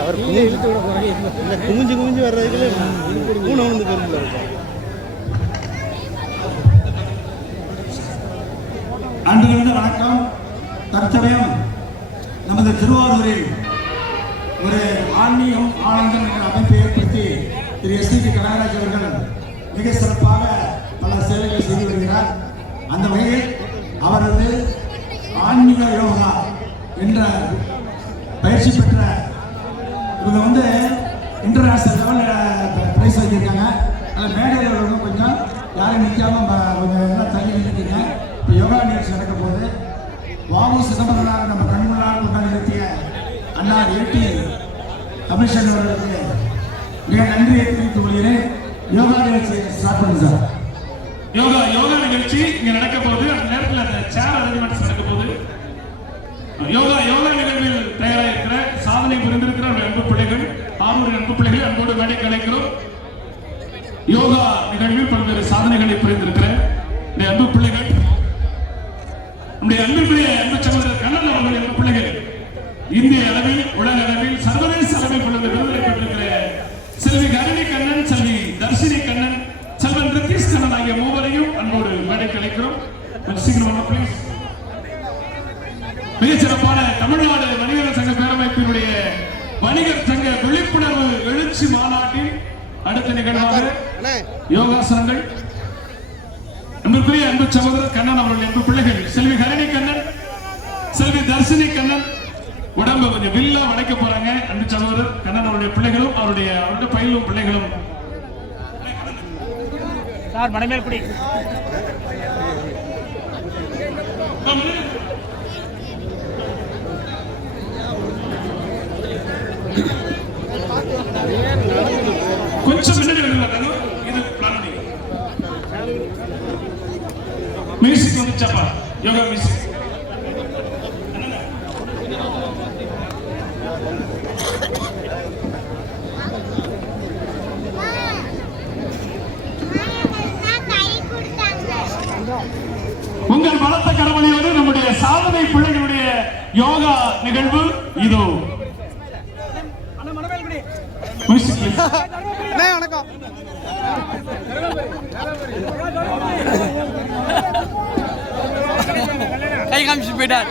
அவர் குமிஞ்சு குமிஞ்சு வர்றதுக்குள்ள பூனை வந்து பெருமில்ல அன்பிலிருந்து வணக்கம். தற்சமயம் நமது திருவாரூரில் ஒரு ஆன்மீகம் ஆனந்தம் என்ற அமைப்பை ஏற்படுத்தி திரு எஸ்.டி. கனகராஜ் அவர்கள் மிக சிறப்பாக பல சேவைகளை செய்து வருகிறார். அந்த வகையில் அவரது ஆன்மீக யோகா என்ற பயிற்சி பெற்ற இவங்க வந்து இன்டர்நேஷனல் லெவலில் பிரைஸ் வச்சிருக்காங்க. அதில் மேடையில் உள்ளவங்க கொஞ்சம் யாரும் நிற்காம கொஞ்சம் எல்லாம் தள்ளி நிற்கிறீங்க. இப்போ யோகா நிகழ்ச்சி நடக்க போது வாவு சிதம்பரனார் நம்ம கண்முன்னாள் கொண்டாடி நிறுத்திய அண்ணா ஏடி அபிஷேக் அவர்களுக்கு மிக நன்றியை தெரிவித்துக் கொள்கிறேன். யோகா நிகழ்ச்சி ஸ்டார்ட் பண்ணுங்க சார். யோகா நிகழ்ச்சி இங்க நடக்க போகுது. அந்த நேரத்தில் அந்த சேர் அரேஞ்ச்மெண்ட்ஸ் நடக்க போகுது. யோகா நிகழ்வில் தயாராக இருக்கிற சாதனை புரிந்திருக்கிற அன்பு பிள்ளைகள், ஆரூரின் அன்பு பிள்ளைகள் அன்போடு மேடைக்கு அழைக்கிறோம். யோகா நிகழ்வில் பல்வேறு சாதனைகளை புரிந்திருக்கிற அன்பு பிள்ளைகள், நம்முடைய அன்பு சகோதரர் கண்ணன் அவர்களுடைய அன்பு பிள்ளைகள், இந்திய அளவில், உலக அளவில், சர்வதேச அளவில் கொண்டு விருதுகளை பெற்றிருக்கிற செல்வி கரணி கண்ணன், செல்வி தர்ஷினி கண்ணன், செல்வன் ரித்தீஷ் கண்ணன் ஆகிய மூவரையும் அன்போடு மேடைக்கு அழைக்கிறோம். மிகச்சிறப்பான தமிழ்நாடு வணிகர் சங்க பேரமைப்பினுடைய வணிகர் சங்க விழிப்புணர்வு எழுச்சி மாநாட்டின் அடுத்த நிகழ்வாக யோகாசனங்கள். அன்புக்குரிய அன்பு சகோதரர் கண்ணன் அவருடைய அன்பு பிள்ளைகள் செல்வி ஹரணி கண்ணன், செல்வி தர்ஷினி கண்ணன் உடம்பு கொஞ்சம் வில்லா வளைக்க போறாங்க. அன்பு சகோதரர் கண்ணன் அவருடைய பிள்ளைகளும் அவருடைய பயிலும் பிள்ளைகளும் மணமேல்குடி கொஞ்சம் முன்னாடி வந்து இது பிளான் மியூசிக் வந்துச்சாப்பா. யோகா மியூசிக் உங்கள் பலத்த கரவழியோடு நம்முடைய சாதனை பிள்ளைகளுடைய யோகா நிகழ்வு இதோ. வணக்கம். கை காமிச்சு போயிட்டார்.